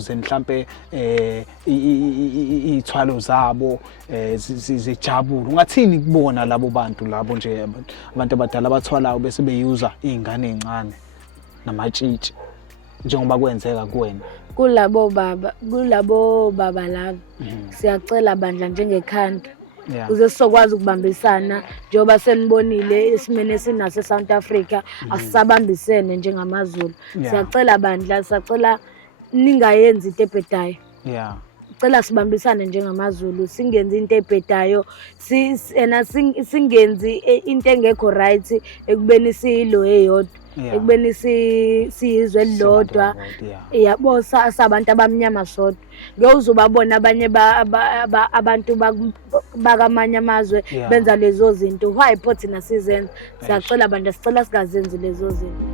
ukuze mhlambe ithwalo zabo zijabule. Ungathini kubona labo bantu labo nje abantu abadala abathwalayo bese beyuza izingane ezincane namatshitshi njengoba kwenzeka kuwena? Kulabo baba labo siyacela bandla njengekhanda ukuze sizokwazi ukubambisana njengoba senibonile isimene sinaso eSouth Africa asisabambisene njengamaZulu. Siyacela bandla, siyacela ningayenzi into ebhedayo. Cela sibambisane njengamaZulu, singenzi into ebhedayo, singenzi into engekho right ekubeni siyilo eyodwa. Ekubeni siyizwe elilodwa yabo sabantu abamnyama sodwa. Ngiyozubabona abanye abantu bakamanye amazwe benza lezo zinto. Why phothi nasizenza? Siyacela bandla, sicela singazenzi lezo zinto.